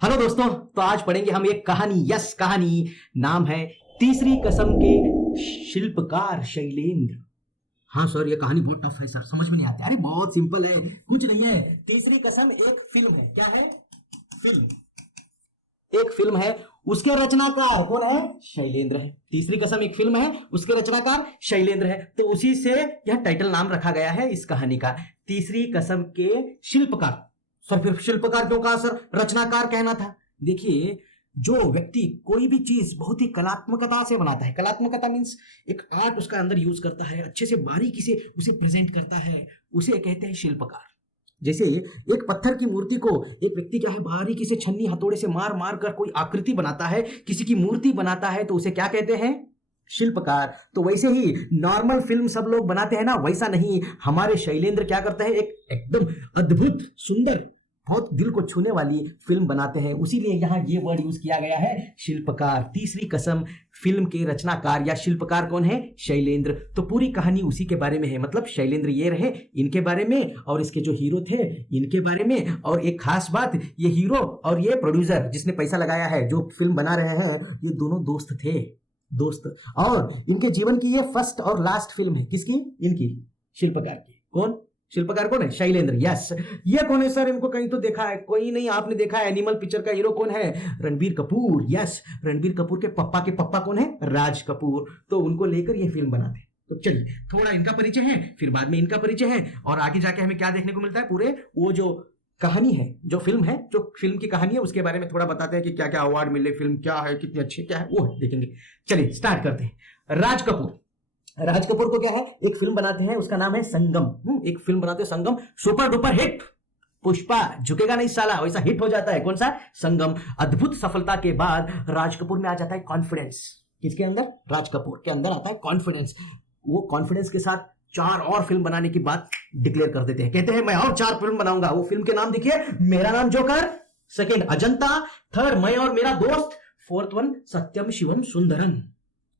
Hello दोस्तों, तो आज पढ़ेंगे हम एक कहानी। यस, कहानी नाम है तीसरी कसम के शिल्पकार शैलेंद्र। हाँ सर, ये कहानी बहुत टफ है सर, समझ में नहीं आती। अरे बहुत सिंपल है, कुछ नहीं है। तीसरी कसम एक फिल्म है। क्या है? फिल्म। एक फिल्म है, उसके रचनाकार कौन है? शैलेंद्र है। तीसरी कसम एक फिल्म है, उसके रचनाकार शैलेंद्र है, तो उसी से यह टाइटल नाम रखा गया है इस कहानी का, तीसरी कसम के शिल्पकार। सर फिर शिल्पकार क्यों कहा सर? रचनाकार कहना था। देखिए, जो व्यक्ति कोई भी चीज बहुत ही कलात्मकता से बनाता है, कलात्मकता मीन्स एक आर्ट उसका अंदर यूज करता है, अच्छे से बारीकी से उसे प्रेजेंट करता है, उसे कहते हैं शिल्पकार। जैसे एक पत्थर की मूर्ति को एक व्यक्ति क्या है, बारीकी से छन्नी हथौड़े से मार मार कर कोई आकृति बनाता है, किसी की मूर्ति बनाता है, तो उसे क्या कहते हैं? शिल्पकार। तो वैसे ही नॉर्मल फिल्म सब लोग बनाते हैं ना, वैसा नहीं, हमारे शैलेंद्र क्या करते हैं, एक एकदम अद्भुत सुंदर बहुत दिल को छूने वाली फिल्म बनाते हैं। उसीलिए यहाँ ये वर्ड यूज किया गया है, शिल्पकार। तीसरी कसम फिल्म के रचनाकार या शिल्पकार कौन है? शैलेंद्र। तो पूरी कहानी उसी के बारे में है, मतलब शैलेंद्र ये रहे, इनके बारे में, और इसके जो हीरो थे इनके बारे में। और एक खास बात, ये हीरो और ये प्रोड्यूसर जिसने पैसा लगाया है, जो फिल्म बना रहे हैं, ये दोनों दोस्त थे, दोस्त। और इनके जीवन की ये फर्स्ट और लास्ट फिल्म है। किसकी? इनकी, शिल्पकार की। कौन शिल्पकार? कौन है? शैलेंद्र। यस। ये कौन है सर? इनको कहीं तो देखा है, कोई नहीं आपने देखा है। एनिमल पिक्चर का हीरो कौन है? रणबीर कपूर। यस, रणबीर कपूर के पप्पा कौन है? राज कपूर। तो उनको लेकर ये फिल्म बनाते हैं। तो चलिए, थोड़ा इनका परिचय है, फिर बाद में इनका परिचय है, और आगे जाके हमें क्या देखने को मिलता है, पूरे वो जो कहानी है, जो फिल्म है, जो फिल्म की कहानी है, उसके बारे में थोड़ा बताते हैं कि क्या क्या अवार्ड मिले, फिल्म क्या है, कितनी अच्छी क्या है, वो देखेंगे। चलिए स्टार्ट करते हैं। राज कपूर। राज कपूर को क्या है, एक फिल्म बनाते हैं, उसका नाम है संगम। एक फिल्म बनाते हैं संगम, सुपर डुपर हिट। पुष्पा झुकेगा नहीं साला, वैसा हिट हो जाता है। कौन सा? संगम। अद्भुत सफलता के बाद राज कपूर में आ जाता है कॉन्फिडेंस। किसके अंदर? राज कपूर के अंदर आता है कॉन्फिडेंस। वो कॉन्फिडेंस के साथ 4 और फिल्म बनाने की बात डिक्लेयर कर देते हैं। कहते हैं मैं और 4 फिल्म बनाऊंगा। वो फिल्म के नाम देखिए, मेरा नाम जोकर, सेकेंड अजंता, थर्ड मैं और मेरा दोस्त, फोर्थ वन सत्यम शिवम सुंदरम।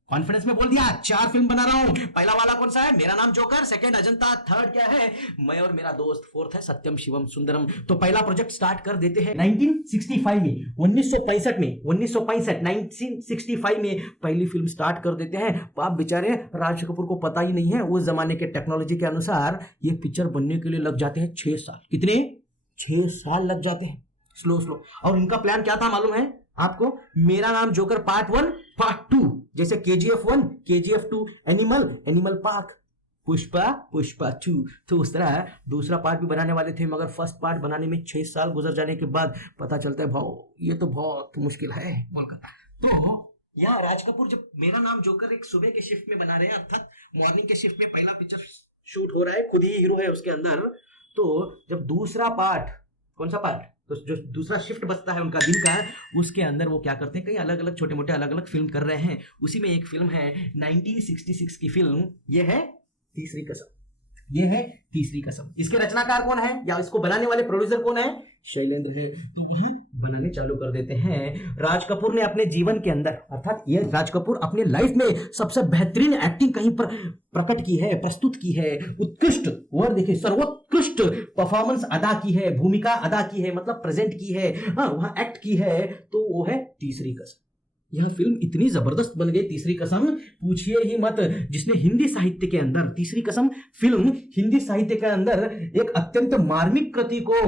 कॉन्फिडेंस में बोल दिया 4 फिल्म बना रहा हूं। पहला वाला कौन सा है? मेरा नाम जोकर, सेकंड अजंता, थर्ड क्या है? मैं और मेरा दोस्त, फोर्थ है सत्यम शिवम सुंदरम। तो पहला प्रोजेक्ट स्टार्ट कर देते हैं 1965 में, 1965 में, 1965 में पहली फिल्म स्टार्ट कर देते हैं। पाप बेचारे राज कपूर को पता ही नहीं है, उस जमाने के टेक्नोलॉजी के अनुसार ये पिक्चर बनने के लिए लग जाते हैं 6 साल। कितने? 6 साल लग जाते हैं, स्लो स्लो। और इनका प्लान क्या था मालूम है आपको? मेरा नाम जोकर पार्ट 1, पार्ट 2, जैसे KGF 1, KGF 2, animal park, Pushpa 2। तो उस तरह दूसरा पार्ट भी बनाने वाले थे, मगर फर्स्ट पार्ट बनाने में 6 साल गुजर जाने के बाद पता चलता है भाव ये तो बहुत मुश्किल है बोलकर। तो यहाँ राज कपूर जब मेरा नाम जोकर एक सुबह के शिफ्ट में बना रहे हैं, अर्थात मॉर्निंग के शिफ्ट में पहला पिक्चर शूट हो रहा है, खुद ही हीरो है उसके अंदर। तो जब दूसरा पार्ट, कौन सा पार्ट, तो जो दूसरा शिफ्ट बचता है उनका दिन का, उसके अंदर वो क्या करते हैं, कई अलग अलग छोटे मोटे अलग अलग फिल्म कर रहे हैं। उसी में एक फिल्म है 1966 की फिल्म, ये है तीसरी कसम। ये है तीसरी कसम। इसके रचनाकार कौन है, या इसको बनाने वाले प्रोड्यूसर कौन है? शैलेंद्र है। बनाने चालू कर देते हैं। राज कपूर ने अपने जीवन के अंदर, अर्थात ये राज कपूर अपने लाइफ में सबसे बेहतरीन एक्टिंग कहीं पर प्रकट की है, प्रस्तुत की है। उत्कृष्ट वर्ड देखिए, सर्वोत्कृष्ट परफॉर्मेंस अदा की है, भूमिका अदा की है, मतलब प्रेजेंट की है, वहां एक्ट की है, तो वो है तीसरी कसम। यह फिल्म इतनी जबरदस्त बन गई तीसरी कसम, पूछिए ही मत। जिसने हिंदी साहित्य के अंदर, तीसरी कसम फिल्म हिंदी साहित्य के अंदर एक अत्यंत मार्मिक कृति को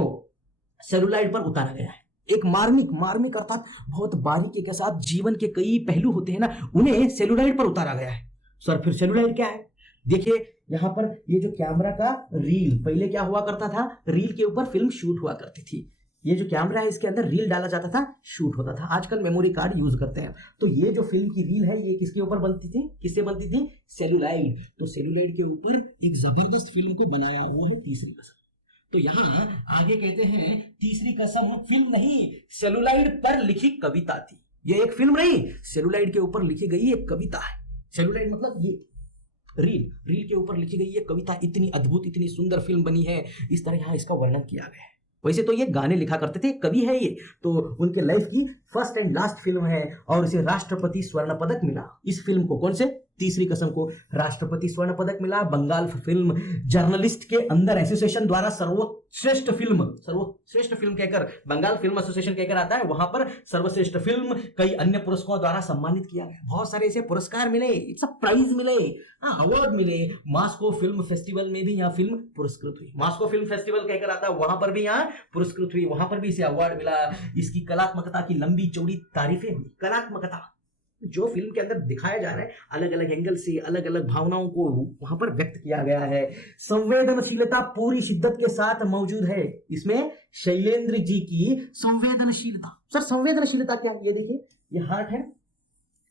सेलुलाइड पर उतारा गया है। एक मार्मिक अर्थात बहुत बारीकी के साथ जीवन के कई पहलू होते हैं ना, उन्हें सेलुलाइड पर उतारा गया है। सर फिर सेलुलाइड क्या है? देखिए यहां पर ये जो कैमरा का रील, पहले क्या हुआ करता था, रील के ऊपर फिल्म शूट हुआ करती थी। ये जो कैमरा है इसके अंदर रील डाला जाता था, शूट होता था। आजकल मेमोरी कार्ड यूज करते हैं। तो ये जो फिल्म की रील है, ये किसके ऊपर बनती थी, किससे बनती थी? सेलुलाइड। तो सेलुलाइड के ऊपर एक जबरदस्त फिल्म को बनाया, वो है तीसरी कसम। तो यहां आगे कहते हैं तीसरी कसम फिल्म नहीं, सेलुलाइड पर लिखी कविता थी। ये एक फिल्म नहीं, सेलुलाइड के ऊपर लिखी गई एक कविता है। सेलुलाइड मतलब ये रील के ऊपर लिखी गई ये कविता इतनी अद्भुत, इतनी सुंदर फिल्म बनी है, इस तरह यहाँ इसका वर्णन किया गया है। वैसे तो ये गाने लिखा करते थे, कवि है ये, तो उनके लाइफ की फर्स्ट एंड लास्ट फिल्म है, और इसे राष्ट्रपति स्वर्ण पदक मिला इस फिल्म को। कौन से? तीसरी कसम को राष्ट्रपति स्वर्ण पदक मिला। बंगाल फिल्म जर्नलिस्ट के अंदर एसोसिएशन द्वारा सर्वश्रेष्ठ फिल्म कहकर बंगाल फिल्म एसोसिएशन कहकर आता है, वहां पर सर्वश्रेष्ठ फिल्म कई अन्य पुरस्कारों द्वारा सम्मानित किया गया। बहुत सारे ऐसे पुरस्कार मिले, इट्स अ प्राइज मिले, अवार्ड मिले। मास्को फिल्म फेस्टिवल में भी यहाँ फिल्म पुरस्कृत हुई। मास्को फिल्म फेस्टिवल कहकर आता है, वहां पर भी यहाँ पुरस्कृत हुई, वहां पर भी इसे अवार्ड मिला। इसकी कलात्मकता की लंबी चौड़ी तारीफें हुई। कलात्मकता जो फिल्म के अंदर दिखाया जा रहा है, अलग अलग एंगल से अलग अलग भावनाओं को वहां पर व्यक्त किया गया है। संवेदनशीलता पूरी शिद्दत के साथ मौजूद है इसमें। शैलेंद्र जी की संवेदनशीलता। सर संवेदनशीलता क्या है? ये देखिए, ये हार्ट है,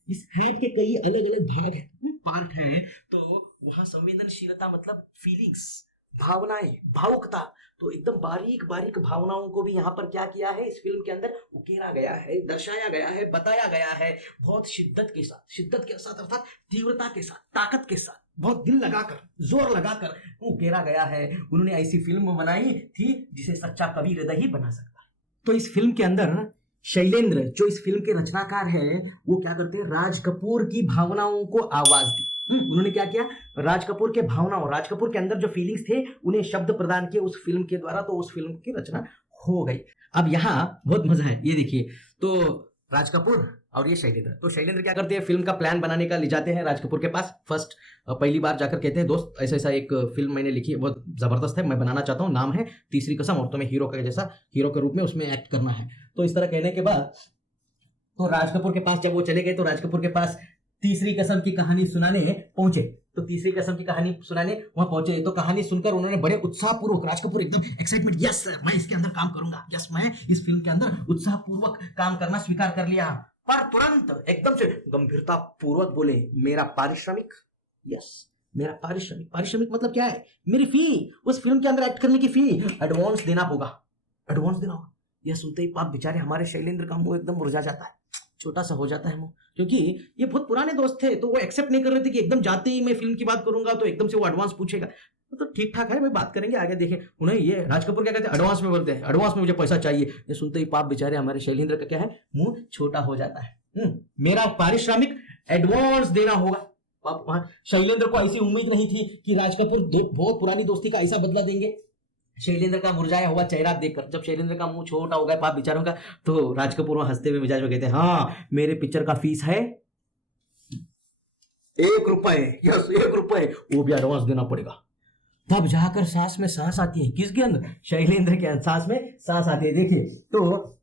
इस हार्ट के कई अलग अलग भाग है, पार्ट है, तो वहां संवेदनशीलता मतलब फीलिंग्स, भावनाएं, भावुकता। तो एकदम बारीक बारीक भावनाओं को भी यहाँ पर क्या किया है, इस फिल्म के अंदर उकेरा गया है, दर्शाया गया है, बताया गया है। बहुत शिद्दत के साथ अर्थात तीव्रता के साथ, ताकत के साथ, बहुत दिल लगाकर, जोर लगाकर उकेरा गया है। उन्होंने ऐसी फिल्म बनाई थी जिसे सच्चा कवि हृदय ही बना सकता है। तो इस फिल्म के अंदर शैलेंद्र जो इस फिल्म के रचनाकार है, वो क्या करते हैं, राज कपूर की भावनाओं को आवाज दी। उन्होंने क्या किया, राज कपूर के भावनाओं, राज कपूर के अंदर जो फीलिंग्स थे उन्हें शब्द प्रदान किए उस फिल्म के द्वारा, तो उस फिल्म की रचना हो गई। अब यहाँ बहुत मजा है, ये देखिए, तो राज कपूर और ये शैलेंद्र, तो शैलेंद्र क्या करते हैं, फिल्म का प्लान बनाने का ले जाते हैं राज कपूर के पास। फर्स्ट पहली बार जाकर कहते हैं, दोस्त ऐसा ऐसा एक फिल्म मैंने लिखी है, बहुत जबरदस्त है, मैं बनाना चाहता हूँ, नाम है तीसरी कसम, और तुम्हें हीरो का जैसा, हीरो के रूप में उसमें एक्ट करना है। तो इस तरह कहने के बाद तो राज कपूर के पास जब वो चले गए, तो राज कपूर के पास तीसरी कसम की कहानी सुनाने पहुंचे। तो तीसरी कसम की कहानी सुनाने वहां पहुंचे, तो कहानी सुनकर उन्होंने बड़े उत्साहपूर्वक, राज कपूर एकदम एक्साइटमेंट, यस मैं इसके अंदर काम करूंगा, यस मैं इस फिल्म के अंदर उत्साहपूर्वक काम करना स्वीकार कर लिया। पर तुरंत एकदम से गंभीरता पूर्वक बोले, मेरा पारिश्रमिक, यस मेरा पारिश्रमिक मतलब क्या है, मेरी फी, उस फिल्म के अंदर एक्ट करने की फी एडवांस देना होगा, एडवांस देना होगा। यह सुनते ही पाप बेचारे हमारे शैलेंद्र का मुंह एकदम मुरझा जाता है, छोटा सा हो जाता है मुंह, क्योंकि ये बहुत पुराने दोस्त थे, तो वो एक्सेप्ट नहीं कर रहे थे कि एकदम जाते ही मैं फिल्म की बात करूंगा तो एकदम से वो एडवांस पूछेगा। तो ठीक ठाक है, मैं बात करेंगे आगे, देखें। उन्हें ये राज कपूर क्या कहते हैं, एडवांस में बोलते हैं, एडवांस में मुझे पैसा चाहिए। ये सुनते ही पाप बेचारे हमारे शैलेंद्र का क्या है, मुंह छोटा हो जाता है। मेरा पारिश्रमिक एडवांस देना होगा। पाप शैलेंद्र को ऐसी उम्मीद नहीं थी कि राज कपूर बहुत पुरानी दोस्ती का ऐसा बदला देंगे। शैलेंद्र का मुरझाया हुआ चेहरा देखकर, जब शैलेंद्र का मुंह छोटा हो गया पाप बेचारों का, तो राज कपूर हंसते हुए मिजाज में कहते हैं, हाँ मेरे पिक्चर का फीस है ₹1, यस ₹1, वो भी एडवांस देना पड़ेगा। तब जाकर सांस में सांस आती है, किसके अंदर, शैलेंद्र के अंदर सांस में सांस आती है। देखिए तो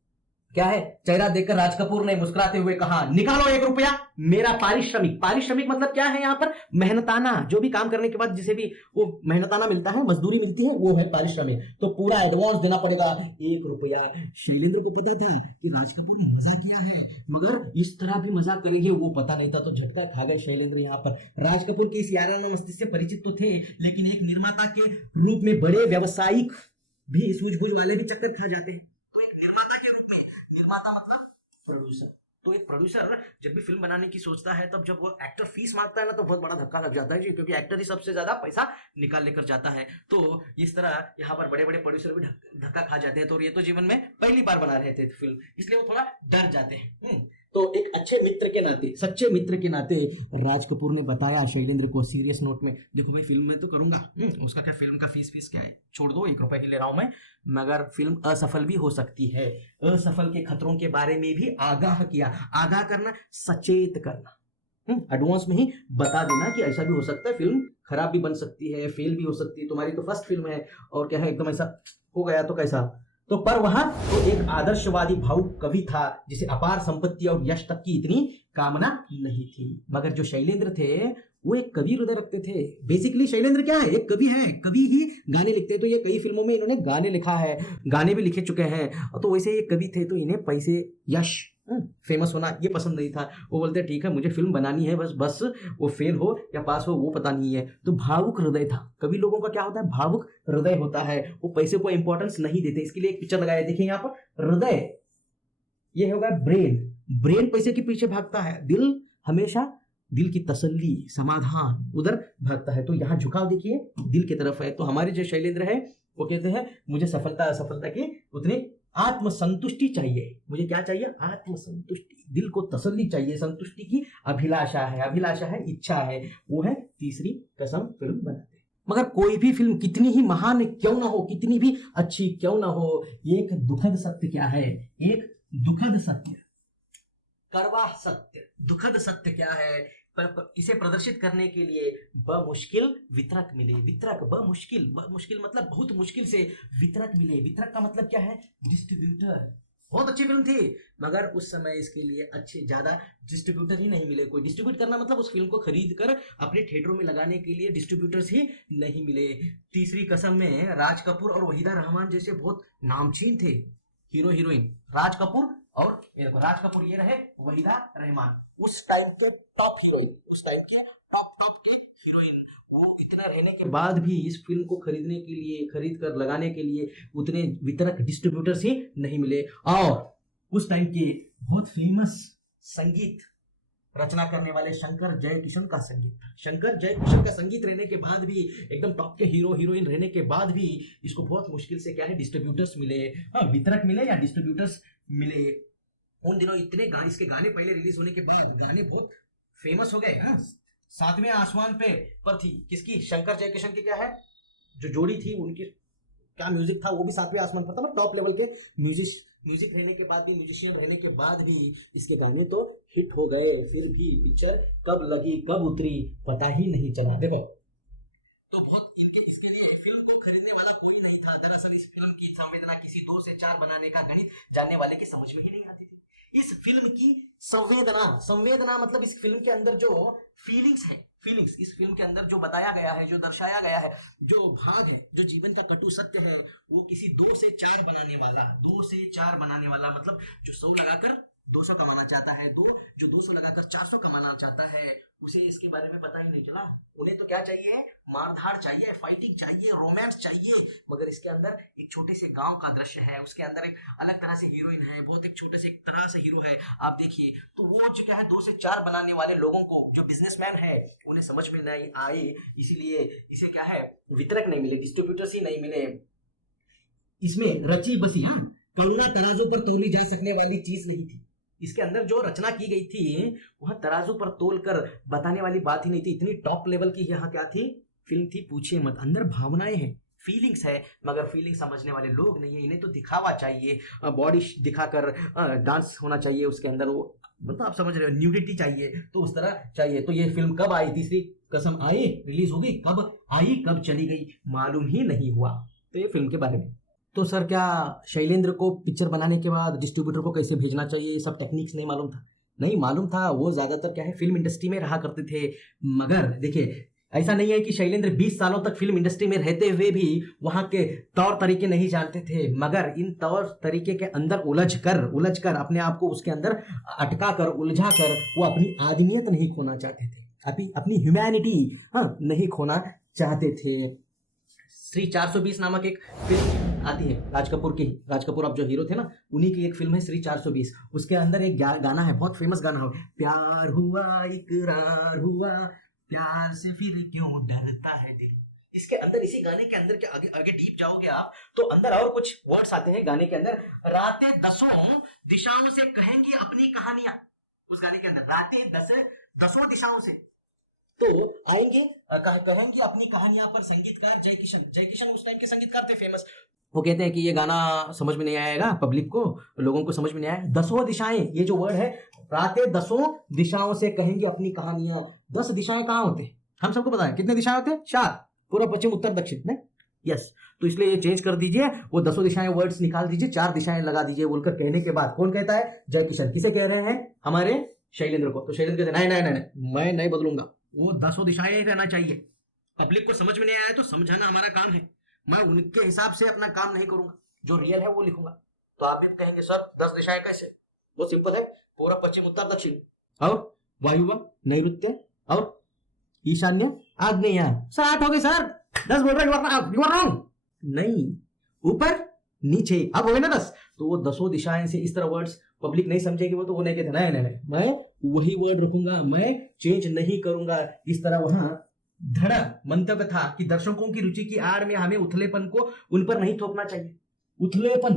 क्या है, चेहरा देखकर राज कपूर ने मुस्कुराते हुए कहा, निकालो ₹1, मेरा पारिश्रमिक मतलब क्या है यहाँ पर, मेहनताना, जो भी काम करने के बाद जिसे भी वो मेहनताना मिलता है, मजदूरी मिलती है, वो है पारिश्रमिक। तो पूरा एडवांस देना पड़ेगा ₹1। शैलेंद्र को पता था कि राज कपूर ने मजा किया है, मगर इस तरह भी मजा करेंगे वो पता नहीं था, तो झटका खा गए शैलेंद्र। यहाँ पर राज कपूर की इस याराना मस्ती से परिचित तो थे, लेकिन एक निर्माता के रूप में बड़े व्यवसायिक भी सूझबूझ वाले भी चक्कर खा जाते हैं। तो एक निर्माता के रूप में, निर्माता मतलब प्रोड्यूसर, तो एक प्रोड्यूसर जब भी फिल्म बनाने की सोचता है, तब जब वो एक्टर फीस मांगता है ना, तो बहुत बड़ा धक्का लग जाता है जी, क्योंकि एक्टर ही सबसे ज्यादा पैसा निकाल लेकर जाता है। तो इस तरह यहाँ पर बड़े बड़े प्रोड्यूसर भी धक्का खा जाते हैं। तो ये तो जीवन में पहली बार बना रहे थे फिल्म, इसलिए वो थोड़ा डर जाते हैं। तो एक अच्छे मित्र के नाते, सच्चे मित्र के नाते राज कपूर ने बताया शैलेंद्र को सीरियस नोट में, देखो भाई फिल्म में तो करूंगा, उसका क्या, फिल्म का फीस क्या है, छोड़ दो, ₹1 ही ले रहा हूं मैं, मगर फिल्म असफल भी हो सकती है। असफल के खतरों के बारे में भी आगाह किया। आगाह करना, सचेत करना, एडवांस में ही बता देना कि ऐसा भी हो सकता है, फिल्म खराब भी बन सकती है, फेल भी हो सकती है, तुम्हारी तो फर्स्ट फिल्म है, और क्या है एकदम ऐसा हो गया तो कैसा। तो पर वहां तो एक आदर्शवादी भावुक कवि था, जिसे अपार संपत्ति और यश तक की इतनी कामना नहीं थी। मगर जो शैलेंद्र थे वो एक कवि हृदय रखते थे। बेसिकली शैलेंद्र क्या है, एक कवि है, कवि ही गाने लिखते हैं। तो ये कई फिल्मों में इन्होंने गाने लिखा है, गाने भी लिखे चुके हैं, तो वैसे ये कवि थे, तो इन्हें पैसे, यश, फेमस होना ये पसंद नहीं था। वो बोलते ठीक है मुझे फिल्म बनानी है, बस वो फेल हो या पास हो वो पता नहीं है। तो भावुक हृदय था। कभी लोगों का क्या होता है, भावुक हृदय होता है, वो पैसे को इंपॉर्टेंस नहीं देते। इसके लिए एक पिक्चर लगाया, देखिए यहाँ पर हृदय, ये होगा ब्रेन पैसे के पीछे भागता है, दिल हमेशा दिल की तसल्ली, समाधान उधर भागता है। तो यहाँ झुकाव देखिए दिल की तरफ है। तो हमारे जो शैलेंद्र है वो कहते हैं मुझे सफलता असफलता की उतनी आत्मसंतुष्टि चाहिए। मुझे क्या चाहिए? आत्मसंतुष्टि, दिल को तसल्ली चाहिए, संतुष्टि की अभिलाषा है, इच्छा है, वो है तीसरी कसम फिल्म बनाते। मगर कोई भी फिल्म कितनी ही महान क्यों ना हो, कितनी भी अच्छी क्यों ना हो, एक दुखद सत्य क्या है? एक दुखद सत्य, कड़वा सत्य, दुखद सत्य क्या है? इसे प्रदर्शित करने के लिए बमुश्किल वितरक मिले। वितरक, बमुश्किल मतलब बहुत मुश्किल से वितरक मिले। वितरक का मतलब क्या है? डिस्ट्रीब्यूटर। बहुत अच्छी फिल्म थी, मगर उस समय इसके लिए अच्छे ज्यादा डिस्ट्रीब्यूटर ही नहीं मिले। कोई डिस्ट्रीब्यूट करना मतलब उस फिल्म को खरीद कर अपने थिएटरों में लगाने के लिए डिस्ट्रीब्यूटर्स ही नहीं मिले। तीसरी कसम में राज कपूर और वहीदा रहमान जैसे बहुत नामचीन थे हीरो हीरोइन। राज कपूर और राज कपूर ये रहे, वहीदा रहमान उस टाइम के टॉप हीरोइन, उस टाइम के टॉप के हीरोइन। वो इतना रहने के बाद भी इस फिल्म को खरीदने के लिए, खरीद कर लगाने के लिए उतने वितरक डिस्ट्रीब्यूटर्स ही नहीं मिले। और उस टाइम के बहुत फेमस संगीत रचना करने वाले शंकर जयकिशन का संगीत रहने के बाद भी, एकदम टॉप के हीरो हीरोइन रहने के बाद भी इसको बहुत मुश्किल से क्या है? डिस्ट्रीब्यूटर्स मिले। हाँ, वितरक मिले या डिस्ट्रीब्यूटर्स मिले। उन दिनों इतने गाने, इसके गाने पहले रिलीज होने के बाद गाने बहुत फेमस हो गए। हाँ, सातवें आसमान पे पर थी किसकी? शंकर जयकिशन की क्या है जो जोड़ी थी, उनकी क्या म्यूजिक था, वो भी सातवें आसमान पर था। टॉप लेवल के म्यूजिक रहने के बाद भी, म्यूजिशियन रहने के बाद भी इसके गाने तो हिट हो गए। फिर भी पिक्चर कब लगी कब उतरी पता ही नहीं चला। देखो तो बहुत इसके लिए फिल्म को खरीदने वाला कोई नहीं था। दरअसल इस फिल्म की संवेदना किसी 2 से 4 बनाने का गणित जानने वाले की समझ में ही नहीं आती थी। इस फिल्म की संवेदना मतलब इस फिल्म के अंदर जो फीलिंग्स है, इस फिल्म के अंदर जो बताया गया है, जो दर्शाया गया है, जो भाग है, जो जीवन का कटु सत्य है, वो किसी 2 से 4 बनाने वाला मतलब जो 100 लगाकर 200 कमाना चाहता है, जो 200 लगाकर 400 कमाना चाहता है, उसे इसके बारे में पता ही नहीं चला। उन्हें तो क्या चाहिए? मारधाड़ चाहिए, फाइटिंग चाहिए, रोमांस चाहिए। मगर इसके अंदर एक छोटे से गांव का दृश्य है, उसके अंदर एक अलग तरह से हीरोइन है, बहुत एक छोटे से एक तरह से हीरो है। आप देखिए तो वो जो क्या है, 2 से 4 बनाने वाले लोगों को, जो बिजनेसमैन है, उन्हें समझ में नहीं आई, इसीलिए इसे क्या है, वितरक नहीं मिले, डिस्ट्रीब्यूटर्स ही नहीं मिले। इसमें रची बसी करुणा तराजू पर तोली जा सकने वाली चीज नहीं थी। इसके अंदर जो रचना की गई थी वह तराजू पर तोल कर बताने वाली बात ही नहीं थी। इतनी टॉप लेवल की यहाँ क्या थी? फिल्म थी, पूछिए मत। अंदर भावनाएं हैं, फीलिंग्स है, मगर फीलिंग समझने वाले लोग नहीं है। इन्हें तो दिखावा चाहिए, बॉडी दिखाकर डांस होना चाहिए उसके अंदर, वो मतलब आप समझ रहे हो, न्यूडिटी चाहिए, तो उस तरह चाहिए। तो ये फिल्म कब आई? तीसरी कसम आई, रिलीज होगी, कब आई कब चली गई मालूम ही नहीं हुआ। तो ये फिल्म के बारे में। तो सर क्या शैलेंद्र को पिक्चर बनाने के बाद डिस्ट्रीब्यूटर को कैसे भेजना चाहिए, ये सब टेक्निक्स नहीं मालूम था? नहीं मालूम था। वो ज्यादातर क्या है, फिल्म इंडस्ट्री में रहा करते थे। मगर देखिए ऐसा नहीं है कि शैलेंद्र 20 सालों तक फिल्म इंडस्ट्री में रहते हुए भी वहां के तौर तरीके नहीं जानते थे। मगर इन तौर तरीके के अंदर उलझ कर अपने आप को उसके अंदर अटका कर, उलझा कर, वो अपनी आदमियत नहीं खोना चाहते थे, अपनी ह्यूमैनिटी नहीं खोना चाहते थे। श्री 420 नामक एक फिल्म आती है राज कपूर अब जो हीरो थे ना, उन्हीं की एक फिल्म है श्री 420। उसके अंदर एक गाना है, बहुत फेमस गाना है, प्यार हुआ इकरार हुआ, प्यार से फिर क्यों डरता है दिल। इसके अंदर, इसी गाने के अंदर के आगे डीप जाओगे आप तो अंदर और कुछ वर्ड्स आते हैं गाने के अंदर। रातें 10 दिशाओं से कहेंगी अपनी कहानियां। उस गाने के अंदर रातें 10 दिशाओं से तो आएंगे, कहेंगे अपनी कहानियां पर। संगीतकार जयकिशन उस टाइम के संगीतकार थे, फेमस। वो कहते हैं कि ये गाना समझ में नहीं आएगा पब्लिक को, लोगों को समझ में नहीं आएगा। 10 दिशाएं, ये जो वर्ड है, रातें 10 दिशाओं से कहेंगे अपनी कहानियां। 10 दिशाएं कहाँ होते हैं? हम सबको पता है कितने दिशाएं होते हैं? 4, पूर्व पश्चिम उत्तर दक्षिण में। यस, तो इसलिए ये चेंज कर दीजिए, वो 10 दिशाएं वर्ड्स निकाल दीजिए, 4 दिशाएं लगा दीजिए बोलकर कहने के बाद कौन कहता है? जयकिशन। किसे कह रहे हैं? हमारे शैलेंद्र को। तो शैलेंद्र कहते हैं नहीं, मैं नहीं बदलूंगा, वो 10 दिशाएं ही रहना चाहिए। पब्लिक को समझ में नहीं आया तो समझाना हमारा काम है, मैं उनके हिसाब से अपना काम नहीं करूंगा, जो रियल है वो लिखूंगा। तो आप भी कहेंगे सर 10 दिशाएं कैसे? वो सिंपल है, पूर्व पश्चिम उत्तर दक्षिण, और वायुव्य नैऋत्य, और ईशान्य आग्नेय। सर 8 हो गए सर, 10 बोल रहे नहीं, ऊपर नीचे, अब हो गए ना 10। तो वो 10 दिशाएं से इस तरह वर्ड्स पब्लिक नहीं समझेगी, वो तो वो नहीं कहते नहीं, मैं वही वर्ड रखूंगा, मैं चेंज नहीं करूंगा। इस तरह वहां धड़ा मंतव्य था कि दर्शकों की रुचि की आड़ में हमें उथलेपन को उन पर नहीं थोपना चाहिए। उथलेपन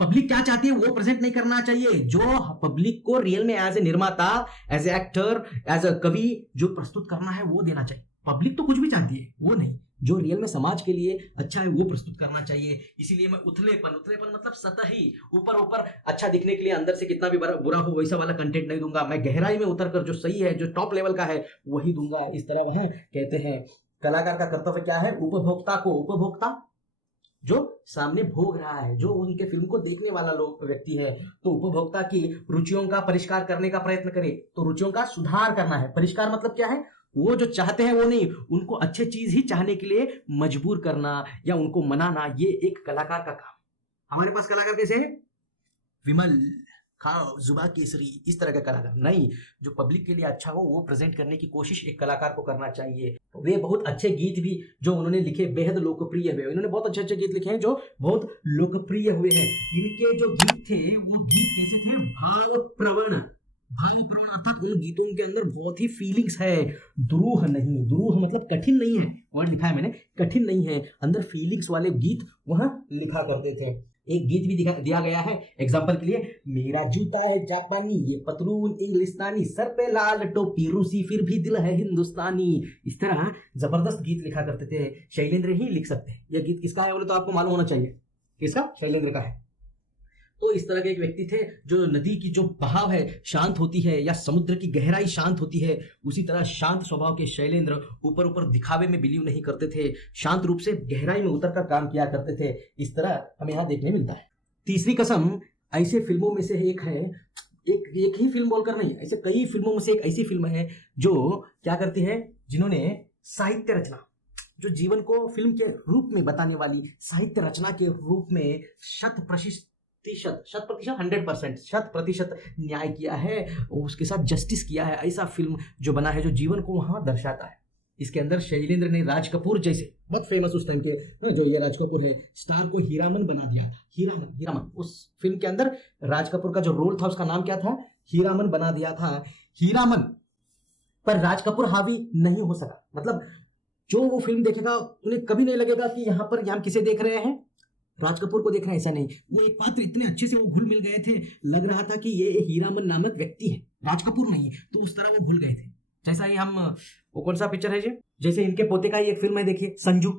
पब्लिक क्या चाहती है वो प्रेजेंट नहीं करना चाहिए। जो पब्लिक को रियल में एज ए निर्माता, as a actor, as a कवि जो प्रस्तुत करना है वो देना चाहिए। पब्लिक तो कुछ भी चाहती है, वो नहीं, जो रियल में समाज के लिए अच्छा है वो प्रस्तुत करना चाहिए। इसीलिए मैं उथलेपन, उथलेपन मतलब सतही, ऊपर ऊपर अच्छा दिखने के लिए अंदर से कितना भी बुरा हो वैसा वाला कंटेंट नहीं दूंगा। मैं गहराई में उतर कर जो सही है, जो टॉप लेवल का है वही दूंगा। इस तरह वह कहते हैं कलाकार का कर्तव्य क्या है, उपभोक्ता को, उपभोक्ता जो सामने भोग रहा है, जो उनके फिल्म को देखने वाला लोग व्यक्ति है, तो उपभोक्ता की रुचियों का परिष्कार करने का प्रयत्न करे। तो रुचियों का सुधार करना है। परिष्कार मतलब क्या है, वो जो चाहते हैं वो नहीं, उनको अच्छे चीज ही चाहने के लिए मजबूर करना या उनको मनाना, ये एक कलाकार का काम। हमारे पास कलाकार कैसे है, विमल, खाओ जुबा केसरी, इस तरह का कलाकार नहीं। जो पब्लिक के लिए अच्छा हो वो प्रेजेंट करने की कोशिश एक कलाकार को करना चाहिए। वे बहुत अच्छे गीत भी जो उन्होंने लिखे बेहद लोकप्रिय हुए, इन्होंने बहुत अच्छे अच्छे गीत लिखे हैं जो बहुत लोकप्रिय हुए हैं। इनके जो गीत थे वो गीत कैसे थे, भाव प्रवण, भाव प्रवण अर्थात उन गीतों के अंदर बहुत ही फीलिंग्स है। दुरूह नहीं, दुरूह मतलब कठिन नहीं है, वर्ड लिखा है मैंने, कठिन नहीं है, अंदर फीलिंग्स वाले गीत वहां लिखा करते थे। एक गीत भी दिया गया है एग्जाम्पल के लिए, मेरा जूता है जापानी, ये पतलून इंग्लिस्तानी, सर पे लाल टोपी रूसी, फिर भी दिल है हिंदुस्तानी। इस तरह जबरदस्त गीत लिखा करते थे। शैलेंद्र ही लिख सकते हैं। यह गीत किसका है बोले तो आपको मालूम होना चाहिए, किसका, शैलेंद्र का है। तो इस तरह के एक व्यक्ति थे जो नदी की जो बहाव है शांत होती है या समुद्र की गहराई शांत होती है, उसी तरह शांत स्वभाव के शैलेंद्र ऊपर ऊपर दिखावे में बिलीव नहीं करते थे, शांत रूप से गहराई में उतर कर काम किया करते थे। इस तरह हमें यहाँ देखने मिलता है। तीसरी कसम ऐसे फिल्मों में से एक है, एक ही फिल्म बोलकर नहीं, ऐसे कई फिल्मों में से एक ऐसी फिल्म है जो क्या करती है, जिन्होंने साहित्य रचना, जो जीवन को फिल्म के रूप में बताने वाली साहित्य रचना के रूप में शत प्रतिशत 100% शत प्रतिशत न्याय किया है, उसके साथ जस्टिस किया है। ऐसा फिल्म जो बना है जो जीवन को वहां दर्शाता है। इसके अंदर शैलेंद्र ने राज कपूर जैसे बहुत फेमस उस टाइम के जो ये राज कपूर है, स्टार को हीरामन बना दिया था। हीरामन उस फिल्म के अंदर राज कपूर का जो रोल था उसका नाम क्या था, हीरामन बना दिया था। हीरामन पर राज कपूर हावी नहीं हो सका। मतलब जो वो फिल्म देखेगा उन्हें कभी नहीं लगेगा कि यहाँ पर हम किसे देख रहे हैं, राज कपूर को देख रहे हैं, ऐसा नहीं। वो एक पात्र इतने अच्छे से वो घुल मिल गए थे, लग रहा था कि ये हीरामन नामक व्यक्ति है, राज कपूर नहीं है। तो उस तरह वो घुल गए थे। जैसा ही हम, वो कौन सा पिक्चर है जी, जैसे इनके पोते का ही एक फिल्म है देखिए संजू,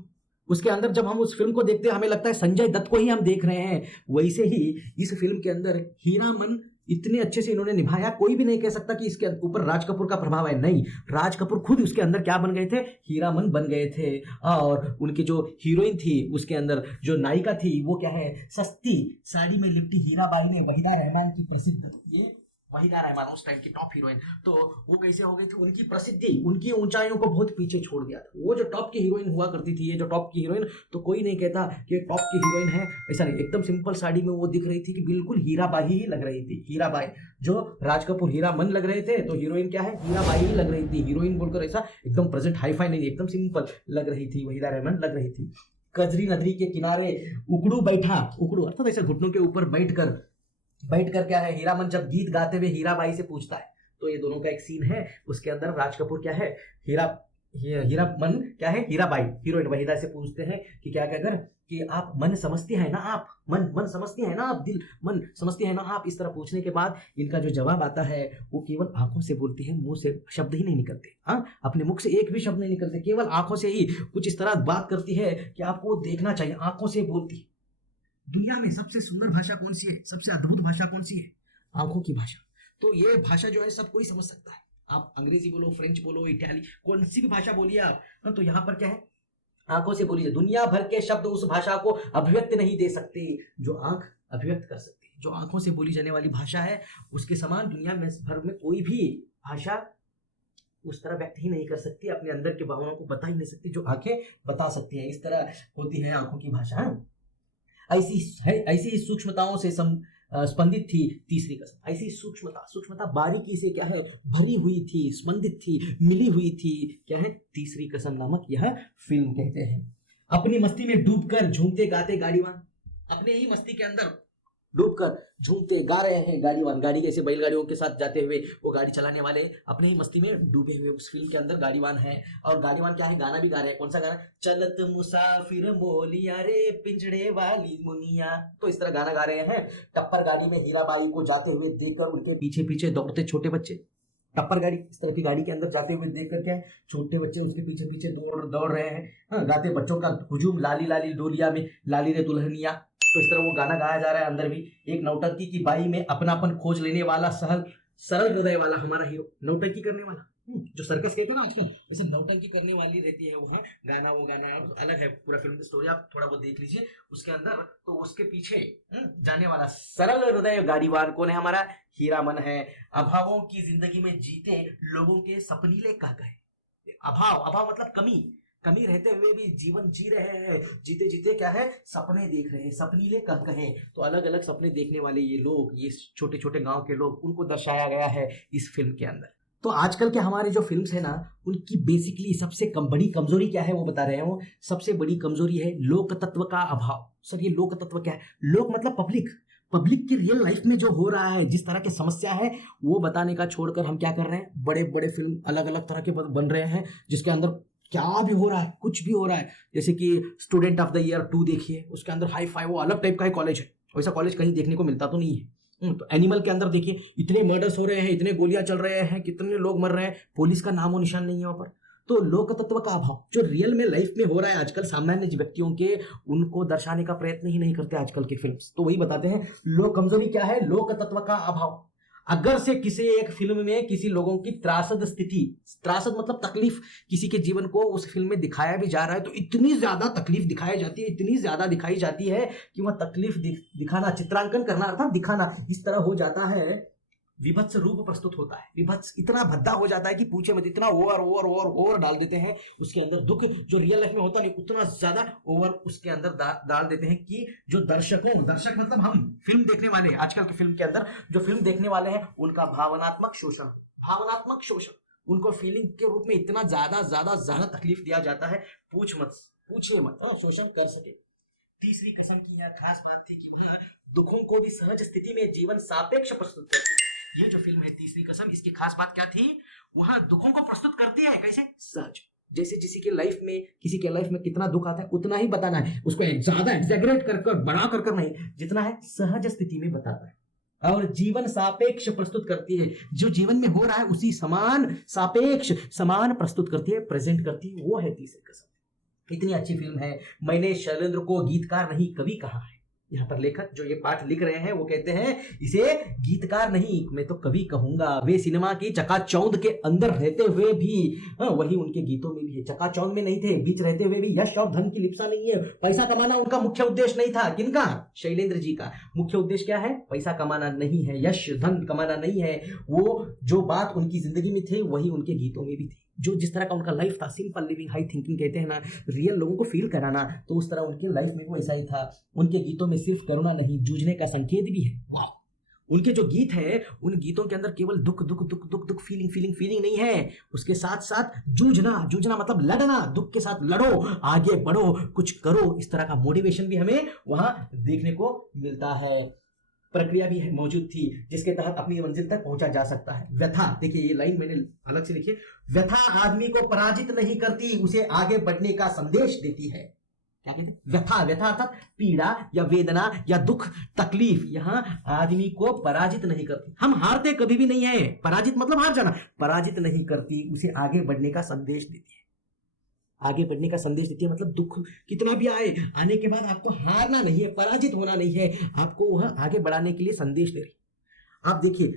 उसके अंदर जब हम उस फिल्म को देखते हैं हमें लगता है संजय दत्त को ही हम देख रहे हैं। वैसे ही इस फिल्म के अंदर हीरामन इतने अच्छे से इन्होंने निभाया, कोई भी नहीं कह सकता कि इसके ऊपर राज कपूर का प्रभाव है। नहीं, राज कपूर खुद उसके अंदर क्या बन गए थे, हीरामन बन गए थे। और उनकी जो हीरोइन थी उसके अंदर जो नायिका थी वो क्या है, सस्ती साड़ी में लिपटी हीराबाई ने, वहीदा रहमान की प्रसिद्ध, ये वहीदा रहमान उस टाइम की टॉप हीरोइन, तो वो कैसे हो गई थी, उनकी प्रसिद्धि उनकी ऊंचाइयों को बहुत पीछे छोड़ दिया था। वो जो टॉप की हीरोइन हुआ करती थी, ये जो टॉप की हीरोइन, तो कोई नहीं कहता कि ये टॉप की हीरोइन है, ऐसा नहीं। एकदम सिंपल साड़ी में वो दिख रही थी कि बिल्कुल हीराबाई ही लग रही थी। हीराबाई, जो राज कपूर हीरामन लग रहे थे तो हीरोइन क्या है, हीराबाई ही लग रही थी। हीरोइन बोलकर ऐसा एकदम प्रेजेंट हाईफाई नहीं, एकदम सिंपल लग रही थी, वहीदा रहमान लग रही थी। कजरी नदी के किनारे उकड़ू बैठा, उकड़ू अर्थात ऐसे घुटनों के ऊपर बैठकर क्या है, हीरामन जब गीत गाते हुए हीराबाई से पूछता है, तो ये दोनों का एक सीन है। उसके अंदर राज कपूर क्या है, हीरामन क्या है, हीराबाई हीरोइन वहीदा से पूछते हैं कि क्या कहकर कि आप मन समझती है ना, आप मन समझती है ना, आप दिल मन समझती है ना आप। इस तरह पूछने के बाद इनका जो जवाब आता है वो केवल आंखों से बोलती है, मुंह से शब्द ही नहीं निकलते। हाँ, अपने मुख से एक भी शब्द नहीं निकलते, केवल आंखों से ही कुछ इस तरह बात करती है कि आपको देखना चाहिए, आंखों से बोलती है। दुनिया में सबसे सुंदर भाषा कौन सी है, सबसे अद्भुत भाषा कौन सी है, आंखों की भाषा। तो ये भाषा जो है सब कोई समझ सकता है। आप अंग्रेजी बोलो, फ्रेंच बोलो, इटाली, कौन सी भी भाषा बोलिए आप, तो यहाँ पर क्या है, आंखों से बोलिए। दुनिया भर के शब्द उस भाषा को अभिव्यक्त नहीं दे सकते जो आंख अभिव्यक्त कर सकती है। जो आंखों से बोली जाने वाली भाषा है उसके समान दुनिया में भर में कोई भी भाषा उस तरह व्यक्त ही नहीं कर सकती, अपने अंदर की भावनाओं को बता ही नहीं सकती जो आंखें बता सकती हैं। इस तरह होती है आंखों की भाषा। ऐसी सूक्ष्मताओं से स्पंदित थी तीसरी कसम। ऐसी सूक्ष्मता बारीकी से क्या है, भरी हुई थी, स्पंदित थी, मिली हुई थी, क्या है, तीसरी कसम नामक यह फिल्म कहते हैं। अपनी मस्ती में डूबकर झूमते गाते गाड़ीवान, अपने ही मस्ती के अंदर डूबकर झूमते गा रहे हैं गाड़ीवान। गाड़ी कैसे बैलगाड़ियों के साथ जाते हुए वो गाड़ी चलाने वाले अपने ही मस्ती में डूबे हुए उस फिल्म के अंदर गाड़ीवान है। और गाड़ीवान क्या है, गाना भी गा रहे हैं। कौन सा गाना? चलत मुसाफिर मोलिया रे पिंजड़े वाली मुनिया। तो इस तरह गाना गा रहे हैं। टप्पर गाड़ी में हीराबाई को जाते हुए देखकर उनके पीछे पीछे दौड़ते छोटे बच्चे। टप्पर गाड़ी, इस तरह की गाड़ी के अंदर जाते हुए देख कर क्या है, छोटे बच्चे उसके पीछे पीछे दौड़ दौड़ रहे हैं। हाँ, गाते बच्चों का हुजूम, लाली लाली डोलिया में लाली रे दुल्हनिया। तो इस तरह वो गाना गाया जा रहा है। अंदर भी एक नौटंकी की बाई में अपनापन खोज लेने वाला सरल हृदय वाला हमारा हीरो, नौटंकी करने वाला, जो सर्कस कहते हैं ना आजकल, जैसे नौटंकी करने वाली रहती है वो है गाना। वो गाना अलग है, पूरा फिल्म की स्टोरी आप थोड़ा बहुत देख लीजिए उसके अंदर। तो उसके पीछे जाने वाला सरल हृदय गाड़ीवान कौन है? हमारा हीरामन है। अभावों की जिंदगी में जीते लोगों के सपनीले कह गए। अभाव मतलब कमी रहते हुए भी जीवन जी रहे हैं, जीते जीते क्या है, सपने देख रहे हैं, सपनीले कह कहे। तो अलग अलग सपने देखने वाले ये लोग, ये छोटे छोटे गांव के लोग, उनको दर्शाया गया है इस फिल्म के अंदर। तो आजकल के हमारे जो फिल्म्स है ना, उनकी बेसिकली सबसे बड़ी कमजोरी क्या है वो बता रहे हैं। वो सबसे बड़ी कमजोरी है लोक तत्व का अभाव। सर ये लोक तत्व क्या है? लोक मतलब पब्लिक की रियल लाइफ में जो हो रहा है, जिस तरह की समस्या है, वो बताने का छोड़कर हम क्या कर रहे हैं, बड़े बड़े फिल्म अलग अलग तरह के बन रहे हैं जिसके अंदर क्या भी हो रहा है, कुछ भी हो रहा है। जैसे कि स्टूडेंट ऑफ द ईयर 2 देखिए, उसके अंदर हाई फाई, वो अलग टाइप का ही कॉलेज है, वैसा कॉलेज कहीं देखने को मिलता तो नहीं है। तो एनिमल के अंदर देखिए, इतने मर्डर्स हो रहे हैं, इतने गोलियां चल रहे हैं, कितने लोग मर रहे हैं, पुलिस का नामो निशान नहीं है वहां पर। तो लोक तत्व का अभाव जो रियल में लाइफ में हो रहा है आजकल सामान्य व्यक्तियों के, उनको दर्शाने का प्रयत्न ही नहीं करते आजकल के फिल्म्स। तो वही बताते हैं लोक कमजोरी क्या है, लोक तत्व का अभाव। अगर से किसी एक फिल्म में किसी लोगों की त्रासद स्थिति, त्रासद मतलब तकलीफ, किसी के जीवन को उस फिल्म में दिखाया भी जा रहा है, तो इतनी ज्यादा तकलीफ दिखाई जाती है, इतनी ज्यादा दिखाई जाती है कि वह तकलीफ दिखाना, चित्रांकन करना अर्थात दिखाना, इस तरह हो जाता है, विभत्स रूप प्रस्तुत होता है। विभत्स इतना भद्दा हो जाता है कि पूछे मत, इतना ओवर डाल देते हैं उसके अंदर। दुख जो रियल लाइफ में होता नहीं, उतना ज्यादा ओवर उसके अंदर डाल देते हैं कि जो दर्शक मतलब हम फिल्म देखने वाले, आजकल की फिल्म के अंदर जो फिल्म देखने वाले हैं, उनका भावनात्मक शोषण, उनको फीलिंग के रूप में इतना ज्यादा तकलीफ दिया जाता है, पूछिए मत, शोषण कर सके। तीसरी कसम की यह खास बात थी कि वह दुखों को भी सहज स्थिति में जीवन सापेक्ष प्रस्तुत करती है। ये जो फिल्म है तीसरी कसम, इसकी खास बात क्या थी? वहां दुखों को प्रस्तुत करती है कैसे? सहज। जैसे किसी के लाइफ में कितना दुख आता है उतना ही बताना है, उसको ज्यादा एग्जैगरेट कर बड़ा कर नहीं, जितना है सहज स्थिति में बताता है। और जीवन सापेक्ष प्रस्तुत करती है, जो जीवन में हो रहा है उसी समान प्रस्तुत करती है, प्रेजेंट करती है, वो है तीसरी कसम। इतनी अच्छी फिल्म है। मैंने शैलेंद्र को गीतकार नहीं कवि कहा है। यहाँ पर लेखक जो ये पाठ लिख रहे हैं वो कहते हैं इसे गीतकार नहीं, मैं तो कवि कहूंगा। वे सिनेमा की चकाचौंध के अंदर रहते हुए भी, वही उनके गीतों में भी है। चकाचौंध में नहीं थे, बीच रहते हुए भी यश और धन की लिप्सा नहीं है। पैसा कमाना उनका मुख्य उद्देश्य नहीं था। किनका? शैलेंद्र जी का मुख्य उद्देश्य क्या है? पैसा कमाना नहीं है, यश धन कमाना नहीं है। वो जो बात उनकी जिंदगी में थे वही उनके गीतों में भी थी। जो जिस तरह का उनका लाइफ था, सिंपल लिविंग हाई थिंकिंग कहते हैं ना, रियल लोगों को फील कराना, तो उस तरह उनके लाइफ में वो ऐसा ही था। उनके गीतों में सिर्फ करुणा नहीं, जूझने का संकेत भी है। वाह! उनके जो गीत है, उन गीतों के अंदर केवल दुख फीलिंग नहीं है, उसके साथ साथ जूझना मतलब लड़ना, दुख के साथ लड़ो, आगे बढ़ो, कुछ करो, इस तरह का मोटिवेशन भी हमें वहां देखने को मिलता है। प्रक्रिया भी मौजूद थी जिसके तहत अपनी मंजिल तक पहुंचा जा सकता है। व्यथा, देखिए ये लाइन मैंने अलग से लिखी है, व्यथा आदमी को पराजित नहीं करती, उसे आगे बढ़ने का संदेश देती है। क्या कहते हैं? व्यथा अर्थात पीड़ा या वेदना या दुख, तकलीफ, यहाँ आदमी को पराजित नहीं करती। हम हारते कभी भी नहीं है, पराजित मतलब हार जाना, पराजित नहीं करती, उसे आगे बढ़ने का संदेश देती है। आगे बढ़ने का संदेश देती है मतलब दुख कितना भी आने के बाद आपको हारना नहीं है, पराजित होना नहीं है, आपको वह आगे बढ़ाने के लिए संदेश दे रही। आप देखिए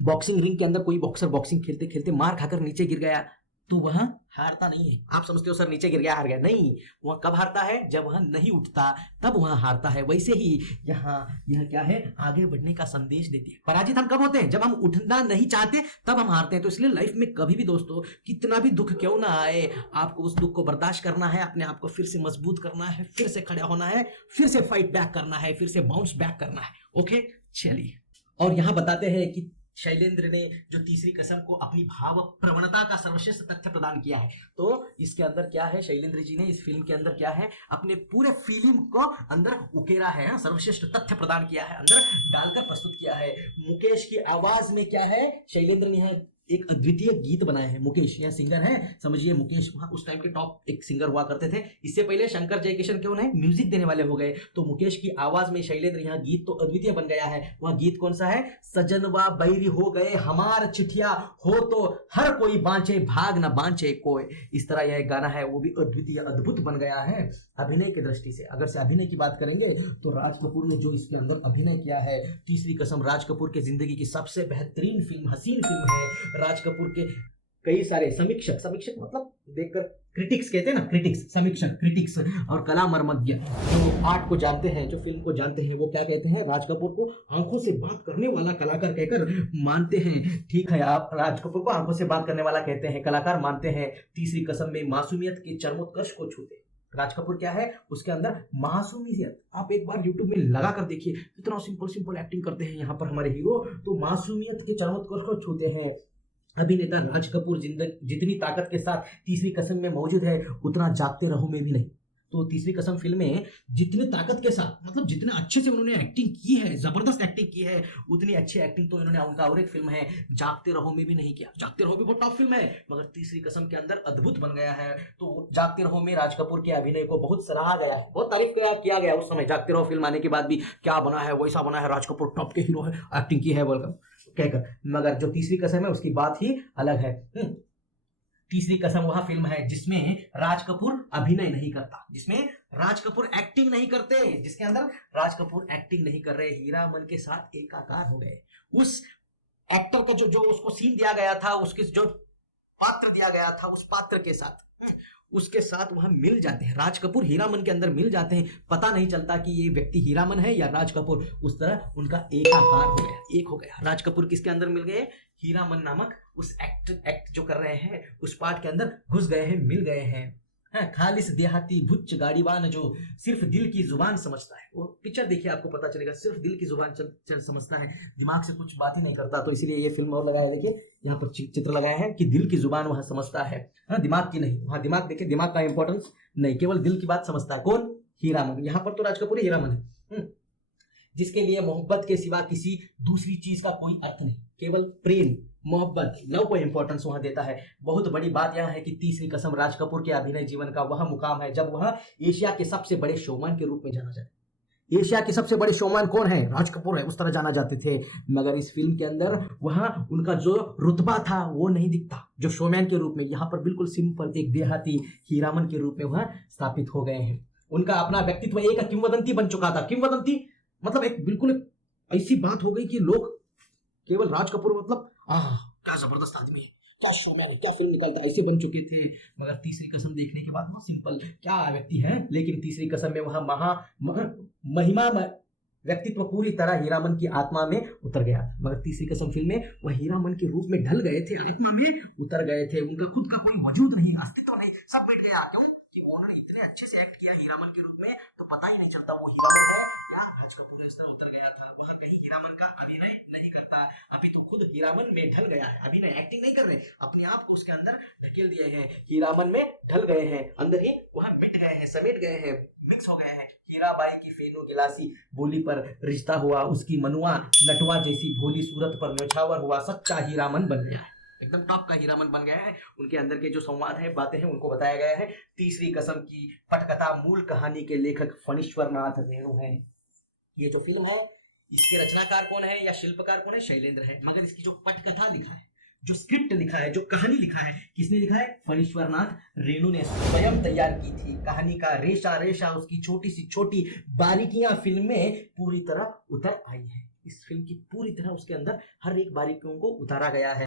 बॉक्सिंग रिंग के अंदर कोई बॉक्सर बॉक्सिंग खेलते खेलते मार खाकर नीचे गिर गया तो वह हारता नहीं है। आप समझते हो सर नीचे गिर गया हार गया, नहीं, वह कब हारता है? जब वह नहीं उठता तब वह हारता है। वैसे ही यहाँ यह क्या है? आगे बढ़ने का संदेश देती है। पराजित हम कब होते हैं? जब हम उठना नहीं चाहते तब हम हारते हैं। तो इसलिए लाइफ में कभी भी दोस्तों कितना भी दुख क्यों ना आए, आपको उस दुख को बर्दाश्त करना है, अपने आप को फिर से मजबूत करना है, फिर से खड़ा होना है, फिर से फाइट बैक करना है, फिर से बाउंस बैक करना है। ओके, चलिए। और यहाँ बताते हैं कि शैलेंद्र ने जो तीसरी कसम को अपनी भाव प्रवणता का सर्वश्रेष्ठ तथ्य प्रदान किया है। तो इसके अंदर क्या है, शैलेंद्र जी ने इस फिल्म के अंदर क्या है, अपने पूरे फिल्म को अंदर उकेरा है, सर्वश्रेष्ठ तथ्य प्रदान किया है, अंदर डालकर प्रस्तुत किया है। मुकेश की आवाज में क्या है, शैलेंद्र ने है एक अद्वितीय गीत बनाए हैं। मुकेश यह सिंगर है, समझिए मुकेश वहां उस टाइम के टॉप एक सिंगर हुआ करते थे। इससे पहले शंकर जयकिशन क्यों नहीं म्यूजिक देने वाले हो गए, तो मुकेश की आवाज में शैलेंद्र यहाँ गीत तो अद्वितीय बन गया है। वह गीत कौन सा है, सजनवा बैरी हो गए हमार चिठिया हो तो हर कोई बांचे भाग न बांचे कोई, इस तरह यह गाना है, वो भी अद्वितीय अद्भुत बन गया है। अभिनय की दृष्टि से अगर से अभिनय की बात करेंगे तो राज कपूर ने जो इसके अंदर अभिनय किया है, तीसरी कसम राज कपूर के जिंदगी की सबसे बेहतरीन फिल्म, हसीन फिल्म है। राज कपूर के कई सारे समीक्षक मतलब देखकर क्रिटिक्स कहते हैं ना, समीक्षक क्रिटिक्स और कला मर्मज्ञ जो आर्ट को जानते हैं, जो फिल्म को जानते हैं, वो क्या कहते हैं, राज कपूर को आंखों से बात करने वाला कलाकार कहकर मानते हैं। ठीक है, आप राज कपूर को आंखों से बात करने वाला कहते हैं, कलाकार मानते हैं। तीसरी कसम में मासूमियत के चरमोत्कर्ष को छूते राज कपूर क्या है, उसके अंदर मासूमियत, आप एक बार यूट्यूब में लगा कर देखिए, इतना सिंपल एक्टिंग करते हैं यहाँ पर हमारे हीरो, तो मासूमियत के चरमोत्कर्ष को छूते हैं। अभिनेता राज कपूर जितनी ताकत के साथ तीसरी कसम में मौजूद है, उतना जागते रहो में भी नहीं। तो तीसरी कसम फिल्म में जितनी ताकत के साथ, मतलब जितने अच्छे से उन्होंने एक्टिंग की है, जबरदस्त एक्टिंग की है, उतनी अच्छी एक्टिंग तो इन्होंने उनका और एक फिल्म है जागते रहो में भी नहीं किया। जागते रहो भी बहुत टॉप फिल्म है, मगर तीसरी कसम के अंदर अद्भुत बन गया है। तो जागते रहो में राज कपूर के अभिनय को बहुत सराहा गया है, बहुत तारीफ किया गया उस समय। जागते रहो फिल्म आने के बाद भी क्या बना है, वैसा बना है, राज कपूर टॉप के हीरो है, एक्टिंग की है बोलकर कहकर। मगर जो तीसरी कसम है उसकी बात ही अलग है। तीसरी कसम वह फिल्म है जिसमें राज कपूर अभिनय नहीं करता, जिसमें राज कपूर एक्टिंग नहीं करते, जिसके अंदर राज कपूर एक्टिंग नहीं कर रहे, हीरामन के साथ एकाकार हो गए। उस एक्टर का जो उसको सीन दिया गया था, उसके जो पात्र दिया गया था, उस पात्र के साथ उसके साथ वहां मिल जाते हैं। राज कपूर हीरामन के अंदर मिल जाते हैं, पता नहीं चलता कि ये व्यक्ति हीरामन है या राज कपूर, उस तरह उनका एकाकार हो गया, एक हो गया। राज कपूर किसके अंदर मिल गए, हीरामन नामक उस एक्ट जो कर रहे हैं उस पार्ट के अंदर घुस गए हैं, मिल गए हैं। खालिस देहाती भुच्च गाड़ीवान जो सिर्फ दिल की जुबान समझता है, वो पिक्चर देखिए आपको पता चलेगा, सिर्फ दिल की जुबान समझता है, दिमाग से कुछ बात ही नहीं करता। तो इसीलिए ये फिल्म और लगाया, देखिए यहाँ पर चित्र लगाया है कि दिल की जुबान वहां समझता है, दिमाग की नहीं। वहां दिमाग देखिए, दिमाग का इंपॉर्टेंस नहीं, केवल दिल की बात समझता है। कौन, हीरामन। यहाँ पर तो राज कपूर हीरामन है, जिसके लिए मोहब्बत के सिवा किसी दूसरी चीज का कोई अर्थ नहीं, केवल प्रेम, मोहब्बत, लव को इंपॉर्टेंस वहां देता है। बहुत बड़ी बात यह है कि तीसरी कसम राज कपूर के अभिनय जीवन का वह मुकाम है जब वह एशिया के सबसे बड़े शोमान के रूप में जाना जाता है। एशिया के सबसे बड़े शोमान कौन है, राज कपूर है, उस तरह जाना जाते थे। मगर इस फिल्म के अंदर वहां उनका जो रुतबा था वो नहीं दिखता, जो शोमैन के रूप में। यहाँ पर बिल्कुल सिंपल एक देहाती हीरामन के रूप में वहां स्थापित हो गए हैं। उनका अपना व्यक्तित्व एक किंवदंती बन चुका था। किंवदंती मतलब एक बिल्कुल ऐसी बात हो गई कि लोग केवल राज कपूर मतलब क्या जबरदस्त आदमी है, क्या शोमैन है, क्या फिल्म निकलता है, ऐसे बन चुके थे। मगर तीसरी कसम देखने के बाद वो सिंपल क्या व्यक्ति है, लेकिन तीसरी कसम में वहां महिमा व्यक्तित्व पूरी तरह हीरामन की आत्मा में उतर गया था। मगर तीसरी कसम फिल्म में वह हीरामन के रूप में ढल गए थे, आत्मा में उतर गए थे, उनका खुद का कोई वजूद नहीं, अस्तित्व नहीं, सब मिट गया। क्यों कि उन्होंने इतने अच्छे से एक्ट किया हीरामन के रूप में, तो पता ही नहीं चलता वो हीरामन है या राज कपूर। इस तरह उतर गया था, वहां कहीं हीरामन का अभिनय नहीं करता, अभी तो खुद हीरामन में ढल गया है, अभिनय एक्टिंग नहीं कर रहे, अपने आप को उसके अंदर धकेल दिए हैं, हीरामन में ढल गए हैं, अंदर ही वहां मिट गए हैं, समेट गए हैं, मिक्स हो गए हैं। हीराबाई की फेनो गिलासी बोली पर रिश्ता हुआ, उसकी मनुआ नटवा जैसी भोली सूरत पर न्यौछावर हुआ, सच्चा हीरामन बन गया है, एकदम टॉप का हीरामन बन गया है। उनके अंदर के जो संवाद है, बातें हैं, उनको बताया गया है। तीसरी कसम की पटकथा मूल कहानी के लेखक फणीश्वर नाथ रेणु हैं। ये जो फिल्म है इसके रचनाकार कौन है या शिल्पकार कौन है, शैलेंद्र है। मगर इसकी जो पटकथा लिखा है, जो स्क्रिप्ट लिखा है, जो कहानी लिखा है, किसने लिखा है, फणीश्वर नाथ रेणु ने स्वयं तैयार की थी। कहानी का रेशा रेशा, उसकी छोटी सी छोटी बारीकियां फिल्म में पूरी तरह उतर आई है। इस फिल्म की पूरी तरह उसके अंदर हर एक बारीकियों को उतारा गया है।